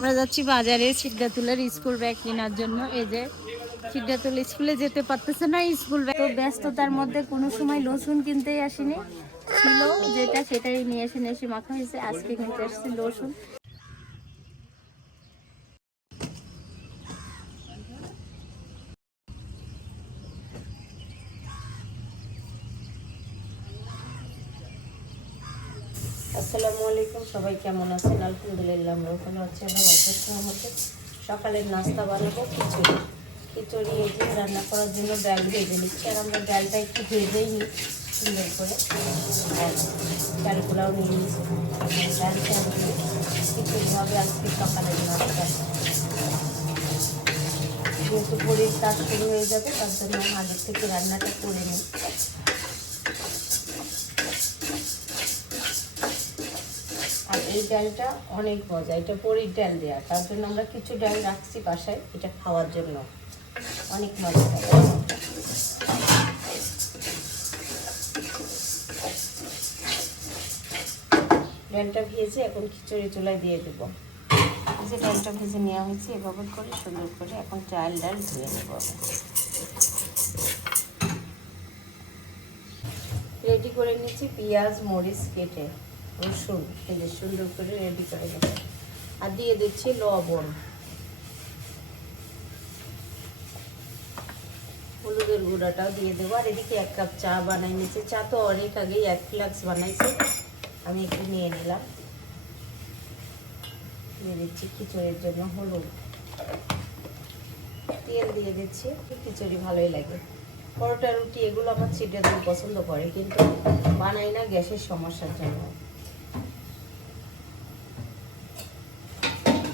আমরা যাচ্ছি বাজারে সিদ্ধাতুলের স্কুল ব্যাগ কেনার জন্য। এই যে সিদ্ধাতুল স্কুলে যেতে পারতেছে না স্কুল ব্যাগ। তো ব্যস্ততার মধ্যে কোনো সময় লসুন কিনতেই আসিনি। ছিল যেটা সেটাই নিয়ে এসে নিয়ে এসে মাখা হয়েছে। আজকে কিনতে আসছি রসুন আসসালামু আলাইকুম, সবাই কেমন আছেন? আলহামদুলিল্লাহ, আমরা ওখানে হচ্ছে আমরা অসুস্থ সকালের নাস্তা বানাবো, খিচুড়ি। খিচুড়ি এই রান্না করার জন্য ডাল ভেজে নিচ্ছি, আর আমরা ডালটা একটু ভেজেই নিই সুন্দর করে। ডালগুলাও নিয়ে নিচ্ছি নিয়ে খিচুড়ি হবে আজকে সকালের নাস্তা। যেহেতু বড়ির কাজ শুরু হয়ে যাবে, তার জন্য আগের থেকে রান্নাটা করে নিই আর এই ডালটা অনেক মজা, এটা পরির ডাল দেওয়া তার জন্য আমরা কিছু ডাল রাখছি বাসায়, এটা খাওয়ার জন্য। অনেক মজা ডালটা ভেজে এখন খিচুড়ি চুলায় দিয়ে দেব। যে ডালটা ভেজে নেওয়া হয়েছে, এভাবে করে সুন্দর করে এখন চাল ডাল ধুয়ে নেব। রেডি করে নিচ্ছি পেঁয়াজ, মরিচ কেটে। রসুন, এই যে সুন্দর করে রেডি করে দেবো আর দিয়ে দিচ্ছি লবণ। হলুদের গুঁড়াটাও দিয়ে দেবো। আর এদিকে এক কাপ চা বানাই নিয়েছি। চা তো অনেক আগেই এক ফ্লাক্স বানাইছি। আমি একটু নিয়ে নিলাম। দিয়ে দিচ্ছি খিচুড়ির জন্য হলুদ। তেল দিয়ে দিচ্ছি, খিচুড়ি ভালোই লাগে। পরোটা, রুটি, এগুলো আমার ছিটে পছন্দ করে, কিন্তু বানাই না, গ্যাসের সমস্যার জন্য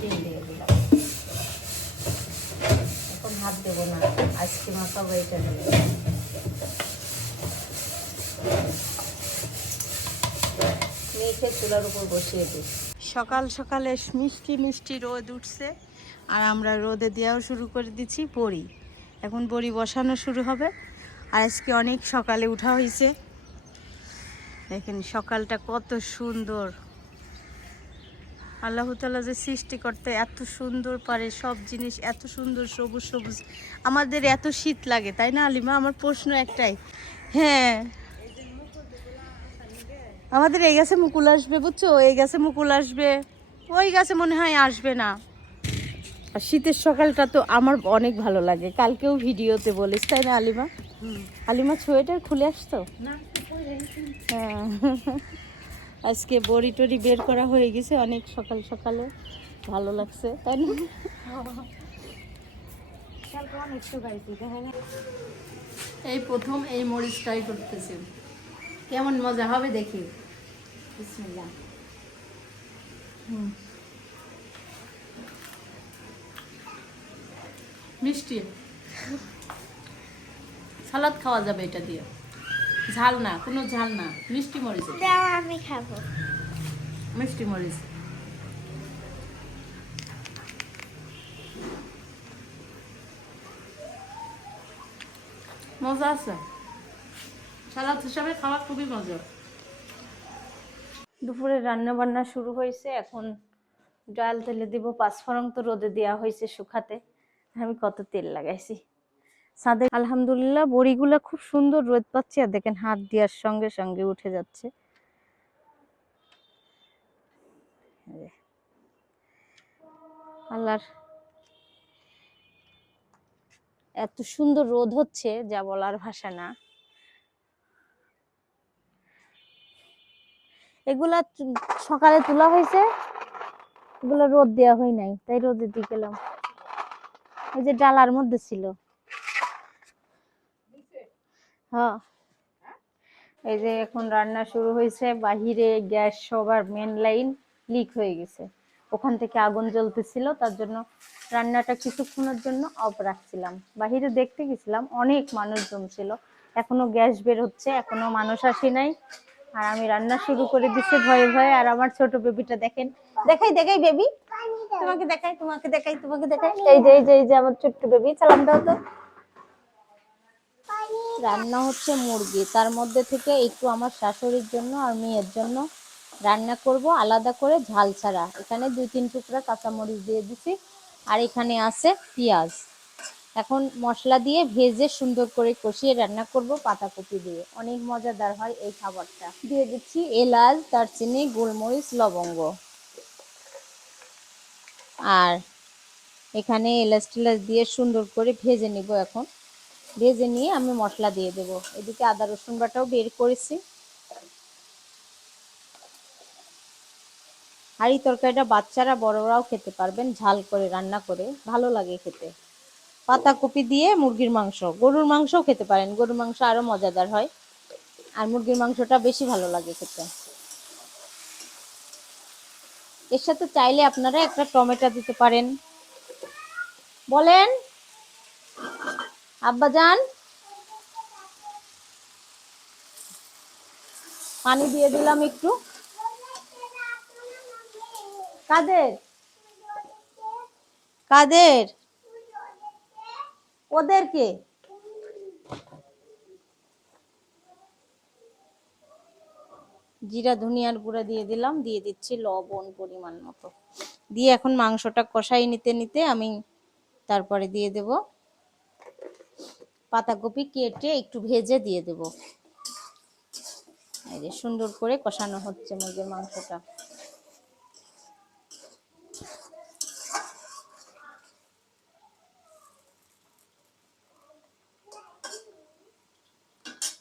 তেল দিয়ে দিলাম এখন হাত দেবো না। আজকে মাখাবো এটা দেবো চুলার উপর বসিয়ে দিই। সকাল সকালে মিষ্টি মিষ্টি রোদ উঠছে, আর আমরা রোদে দেওয়াও শুরু করে দিচ্ছি বড়ি। এখন বড়ি বসানো শুরু হবে। আর আজকে অনেক সকালে উঠা হয়েছে। দেখেন সকালটা কত সুন্দর। আল্লাহ তালা যে সৃষ্টি করতে এত সুন্দর পারে সব জিনিস এত সুন্দর সবুজ সবুজ। আমাদের এত শীত লাগে তাই না আলিমা? আমার প্রশ্ন একটাই। হ্যাঁ। আমাদের এই গাছে মুকুল আসবে বুঝছ? এই গাছে মুকুল আসবে ওই গাছে মনে হয় আসবে না। আর শীতের সকালটা তো আমার অনেক ভালো লাগে। কালকেও ভিডিওতে বলিস তাই না আলিমা? আলিমা সোয়েটার খুলে আসতো? হ্যাঁ। আজকে বড়ি টড়ি বের করা হয়ে গেছে, অনেক সকাল সকালে। ভালো লাগছে, তাই না? এই প্রথম এই মরিচ ট্রাই করতেছে। কেমন মজা হবে দেখি। মিষ্টি। সালাদ খাওয়া যাবে এটা দিয়ে। ঝাল না কোনো ঝাল না মিষ্টি মরিচ। দাও আমি খাব। মিষ্টি মরিচ। মজা আছে। সালাদ হিসাবে খাওয়া খুবই মজা। দুপুরে রান্না বান্না শুরু হয়েছে এখন ডাল তেলে দিব পাঁচ পাঁচফোড়ন তো রোদে দেওয়া হয়েছে শুকাতে আমি কত তেল লাগাইছি। সাদে আলহামদুলিল্লাহ বড়িগুলা খুব সুন্দর রোদ পাচ্ছে আর দেখেন হাত দেওয়ার সঙ্গে সঙ্গে উঠে যাচ্ছে। আল্লাহর এত সুন্দর রোদ হচ্ছে, যা বলার ভাষা না। এগুলা সকালে তোলা হয়েছে, এগুলো রোদ দেওয়া হয় নাই, তাই রোদে দিয়ে গেলাম। ওই যে ডালার মধ্যে ছিল। হ্যাঁ। এই যে এখন রান্না শুরু হয়েছে, বাহিরে গ্যাস সবার মেন লাইন লিক হয়ে গেছে। ওখান থেকে আগুন জ্বলতেছিল, তার জন্য রান্নাটা কিছুক্ষণের জন্য অফ রাখছিলাম। বাহিরে দেখতে গেছিলাম, অনেক মানুষ জমছিল। এখনও গ্যাস বের হচ্ছে, এখনও মানুষ আসে নাই। আর আমি রান্না শুরু করে দিচ্ছি ভয়ে ভয়ে। আর আমার ছোট বেবিটা দেখেন, দেখাই দেখাই বেবি। তোমাকে দেখাই তোমাকে দেখাই তোমাকে দেখাই। এই যে এই যে আমার ছোট্ট বেবি, সালাম দাও তো। রান্না হচ্ছে মুরগি। তার মধ্যে থেকে একটু আমার শাশুড়ির জন্য আর মেয়ের জন্য রান্না করব আলাদা করে ঝাল ছাড়া। এখানে দুই তিন টুকরা কাঁচামরিচ দিয়ে দিছি আর এখানে আছে পেঁয়াজ। এখন মশলা দিয়ে ভেজে সুন্দর করে কষিয়ে রান্না করব পাতাকপি দিয়ে। অনেক মজাদার হয় এই খাবারটা। দিয়ে দিচ্ছি এলাচ, দারচিনি, গোলমরিচ, লবঙ্গ। আর এখানে এলাচ টেলাচ দিয়ে সুন্দর করে ভেজে নিব এখন। ভেজে নিয়ে আমি মশলা দিয়ে দেব। এদিকে আদা, রসুন বাটাও বের করেছি। এই তরকারিটা বাচ্চারা বড়রাও খেতে পারবেন, ঝাল করে রান্না করে, ভালো লাগে খেতে। পাতাকপি দিয়ে মুরগির মাংস। গরুর মাংসও খেতে পারেন, গরুর মাংস আরও মজাদার হয়। আর মুরগির মাংসটা বেশি ভালো লাগে খেতে। এর সাথে চাইলে আপনারা একটা টমেটো দিতে পারেন। বলেন আব্বাজান পানি দিয়ে দিলাম একটু। কাদের? কাদের? ওদেরকে? জিরা, ধনিয়ার গুঁড়া দিয়ে দিলাম, দিয়ে দিচ্ছি লবণ পরিমাণ মতো। দিয়ে এখন মাংসটা কষাই নিতে নিতে আমি তারপরে দিয়ে দেব। পাতাকপি কেটে একটু ভেজে দিয়ে দেব। এই যে সুন্দর করে কষানো হচ্ছে মুরগির মাংসটা।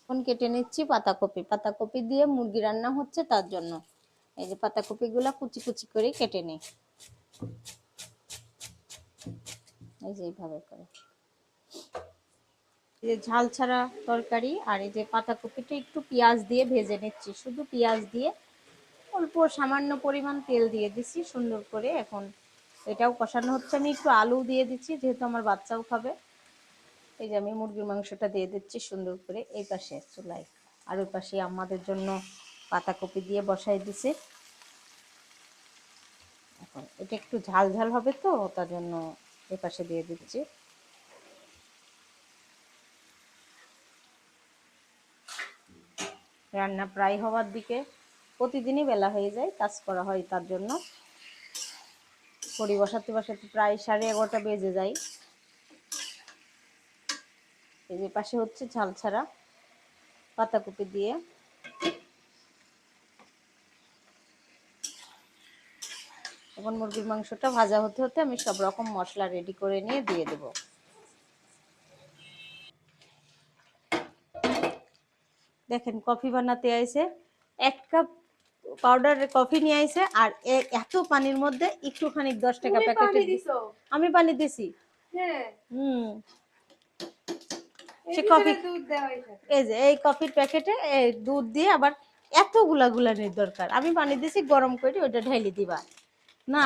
এখন কেটে নিচ্ছি পাতাকপি। পাতাকপি দিয়ে মুরগি রান্না হচ্ছে তার জন্য। এই যে পাতাকপি গুলা কুচি কুচি করে কেটে নিই। এই যে এইভাবে করে। এই ঝাল ছাড়া তরকারি আর এই যে পাতাকপিটা একটু পেঁয়াজ দিয়ে ভেজে নিচ্ছি। শুধু পেঁয়াজ দিয়ে অল্প সামান্য পরিমাণ তেল দিয়ে দিচ্ছি, সুন্দর করে এখন এটাও কষানো হচ্ছে। আমি একটু আলু দিয়ে দিচ্ছি, যেহেতু আমার বাচ্চাও খাবে। এই যে আমি মুরগির মাংসটা দিয়ে দিচ্ছি সুন্দর করে এই পাশে চুলায়। আর ওই পাশে আমাদের জন্য পাতাকপি দিয়ে বসাই দিছে। এখন এটা একটু ঝাল ঝাল হবে তো, তার জন্য এই পাশে দিয়ে দিচ্ছি। রান্না প্রায় হওয়ার দিকে প্রতিদিনই বেলা হয়ে যায়, কাজ করা হয় তার জন্য। কড়ি বসাতে বসাতে প্রায় সাড়ে এগারোটা বেজে যায়। এই যে পাশে হচ্ছে ঝাল ছাড়া পাতাকপি দিয়ে। এখন মুরগির মাংসটা ভাজা হতে হতে আমি সব রকম মশলা রেডি করে নিয়ে দিয়ে দেব। দেখেন কফি বানাতে আইছে এক কাপ পাউডার কফি নিয়ে আইছে আর এত পানির মধ্যে একটুখানি দশ টাকা প্যাকেট আমি পানি দিছি। হ্যাঁ। হুম। সে কফি এই যে এই কফির প্যাকেটে এই দুধ দিয়ে আবার এতগুলা গুলানির দরকার। আমি পানি দিছি গরম করে ওইটা ঢেলে দিবা। না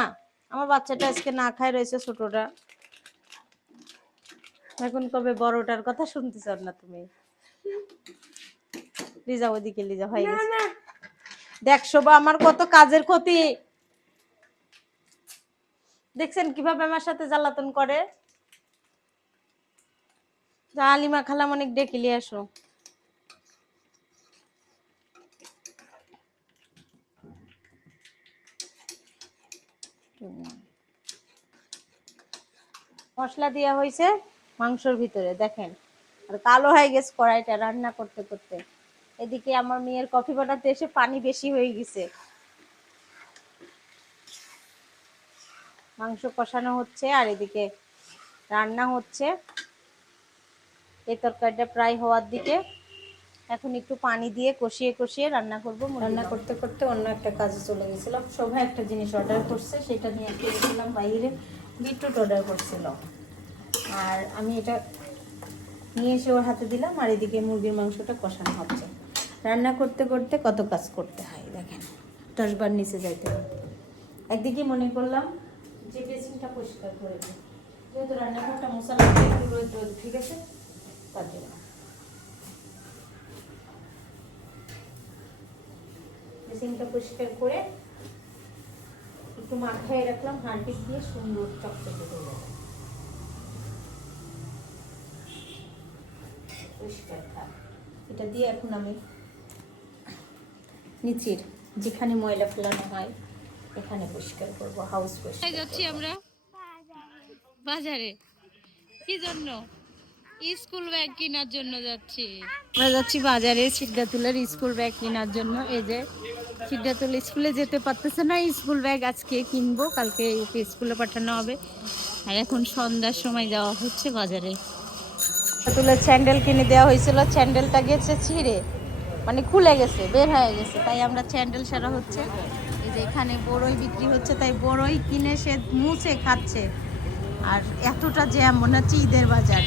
আমার বাচ্চাটা আজকে না খায় রয়েছে ছোটটা এখন কবে বড়টার কথা শুনতে চাও না তুমি? লিজা ওইদিকে লিজা হয়ে গেছে। দেখছ বা আমার কত কাজের ক্ষতি। দেখছেন কীভাবে আমার সাথে জ্বালাতন করে? যা আলিমা খালাম অনেক ডেকে নিয়ে আসো। মশলা দেওয়া হয়েছে মাংসর ভিতরে দেখেন। আর কালো হয়ে গেছে কড়াইটা রান্না করতে করতে। এদিকে আমার মেয়ের কফি বানাতে এসে পানি বেশি হয়ে গেছে। মাংস কষানো হচ্ছে আর এদিকে রান্না হচ্ছে। এই তরকারিটা প্রায় হওয়ার দিকে। এখন একটু পানি দিয়ে কষিয়ে কষিয়ে রান্না করব রান্না করতে করতে অন্য একটা কাজে চলে গেছিলাম। শোভা একটা জিনিস অর্ডার করছে সেটা নিয়ে গেছিলাম বাইরে। বিটরুট অর্ডার করছিল। আর আমি এটা নিয়ে এসে ওর হাতে দিলাম, আর এদিকে মুরগির মাংসটা কষানো হচ্ছে। রান্না করতে করতে কত কাজ করতে হয়, দেখেন। দশবার নিচে যাইতে হয়। একদিকে মনে করলাম যে বেসিনটা পরিষ্কার করে দিই। যেহেতু রান্নাঘরটা মশলা একটু রোদ ঠিক আছে তার জন্য। বেসিনটা পরিষ্কার করে একটু মাখায় রাখলাম, হাঁড়ি দিয়ে সুন্দর চকচকে হয়ে পরিষ্কার থাক এটা দিয়ে এখন আমি নিচির যেখানে ময়লা ফেলানো হয় এখানে পরিষ্কার করব হাউস পরিষ্কার যাচ্ছি আমরা? বাজারে। কি জন্য? স্কুল ব্যাগ কেনার জন্য যাচ্ছি। আমরা যাচ্ছি বাজারে সিদ্ধাতুলের স্কুল ব্যাগ কেনার জন্য। এই যে সিদ্ধাতুল স্কুলে যেতে পারতেছে না স্কুল ব্যাগ আজকে কিনবো কালকে ওকে স্কুলে পাঠানো হবে। আর এখন সন্ধ্যার সময় যাওয়া হচ্ছে বাজারে। সিদ্ধাতুলের স্যান্ডেল কিনে দেওয়া হয়েছিল, স্যান্ডেলটা গেছে ছিঁড়ে মানে খুলে গেছে, বের হয়ে গেছে। তাই আমরা স্যান্ডেল সারা হচ্ছে। এই যে এখানে বড়ই বিক্রি হচ্ছে, তাই বড়ই কিনে সে মুছে খাচ্ছে। আর এতটা জ্যাম, মনে হচ্ছে ঈদের বাজার।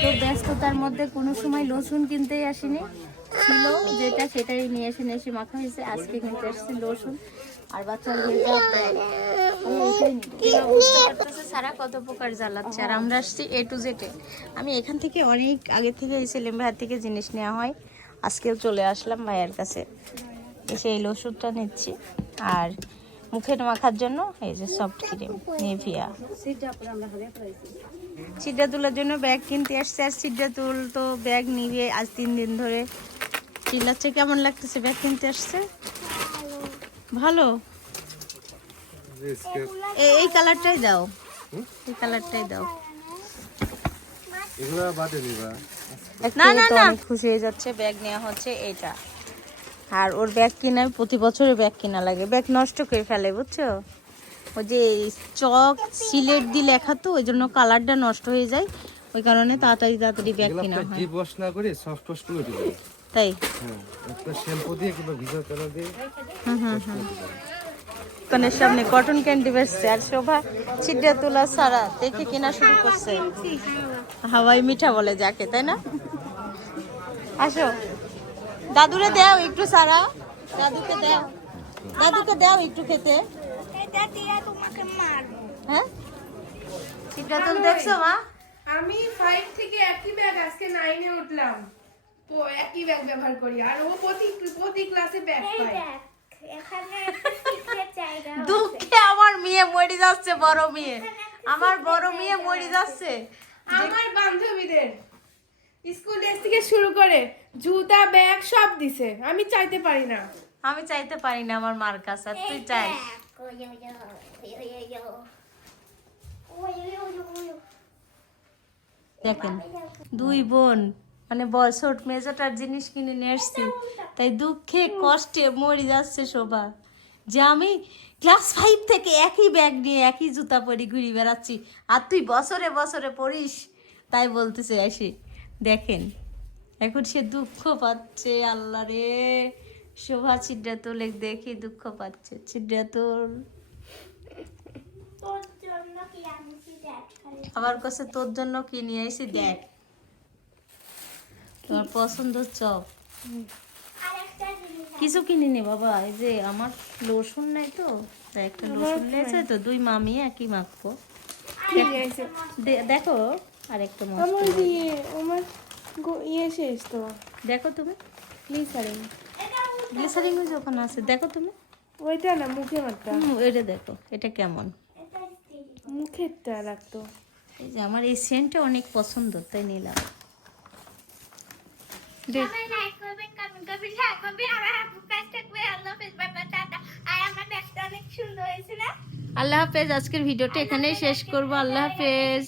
তো ব্যস্ততার মধ্যে কোনো সময় লসুন কিনতেই আসিনি। ছিল যেটা সেটাই নিয়ে এসে নিয়ে এসে মাখা হয়েছে। আজকে কিনতে আসছি রসুন আর সারা কত প্রকার জ্বালাচ্ছে। আর আমরা আসছি এ টু জেডে আমি এখান থেকে অনেক আগে থেকে এই সেলিম ভাইয়ের থেকে জিনিস নেওয়া হয়। আজকেও চলে আসলাম ভাইয়ের কাছে। এসে এই ওষুধটা নিচ্ছি। আর মুখের মাখার জন্য এই যে সফট ক্রিম নেভিয়া সিদ্ধাতুলের জন্য ব্যাগ কিনতে আসছে। আর সিদ্ধাতুল তো ব্যাগ নিবে আজ তিন দিন ধরে। চিল্লাচ্ছে কেমন লাগতেছে ব্যাগ কিনতে আসছে? ভালো। এই কালারটাই দাও। এই কালারটাই দাও। এগুলো বাদে দিবা। না না না। খুশি হয়ে যাচ্ছে। ব্যাগ নেওয়া হচ্ছে এটা আর ওর ব্যাগ কিনা প্রতি বছরে ব্যাগ কিনা লাগে। ব্যাগ নষ্ট করে ফেলে বুঝছ? ওই যে চক সিলেট দিয়ে লেখা তো ওই জন্য কালারটা নষ্ট হয়ে যায়। ওই কারণে তাড়াতাড়ি তাড়াতাড়ি ব্যাগ কিনা হয়। ডিপ না করে সফট করে দিবেন। তাই? হ্যাঁ একটা শ্যাম্পু দিয়ে কিংবা ভিজা তেল দিয়ে হুম হুম হুম। দোকানের সামনে কটন ক্যান্ডি বেসছে আর শোভা ছিটে তোলা সারা দেখে কেনা শুরু করছে। হাওয়াই মিঠা বলে যাকে তাই না? আসো। দাদুরে দাও একটু সারা। দাদুকে দাও। দাদুকে দাও একটু খেতে। হ্যাঁ দেখছ মা আমি ফাইভ থেকে একই ব্যাগ আজকে নাইনে উঠলাম। একই ব্যাগ ব্যবহার করি আর ও প্রতি প্রতি ক্লাসে ব্যাগ পায় দুঃখে আমার মেয়ে মরে যাচ্ছে বড় মেয়ে আমার বড় মেয়ে মরে যাচ্ছে আমার বান্ধবীদের স্কুল ড্রেস থেকে শুরু করে জুতা ব্যাগ সব দিছে আমি চাইতে পারি না আমি চাইতে পারি না আমার মার কাছে আর তুই চাই দেখেন দুই বোন মানে বল ছোট মেজাটার জিনিস কিনে নিয়ে এসছি তাই দুঃখে কষ্টে মরে যাচ্ছে শোভা। যে আমি ক্লাস ফাইভ থেকে একই ব্যাগ নিয়ে একই জুতা পরি ঘুরে বেড়াচ্ছি আর তুই বছরে বছরে পড়িস তাই বলতেছে এসে দেখেন এখন সে দুঃখ পাচ্ছে আল্লাহ রে। শোভা ছিদ্রাতুল দেখি দুঃখ পাচ্ছে। ছিদ্রাতুল। আমার কাছে তোর জন্য কি নিয়ে এসেছি দেখ। তোমার পছন্দ চপ। কিছু কিনিনি বাবা এই যে আমার লোশন নাই তো একটা লোশন নিয়েছে তো দুই মামি একই মাখবো। দেখো আর একটা ইয়ে আমার ইয়ে শেষ তো। দেখো তুমি। গ্লিসারিন গ্লিসারিং যখন আছে দেখো তুমি। ওইটা না মুখে মারটা এটা দেখো এটা কেমন? মুখেরটা রাখতো। এই যে আমার এই সেন্টটা অনেক পছন্দ তাই নিলাম। আল্লাহ হাফেজ আজকের ভিডিওটা এখানেই শেষ করব। আল্লাহ হাফেজ।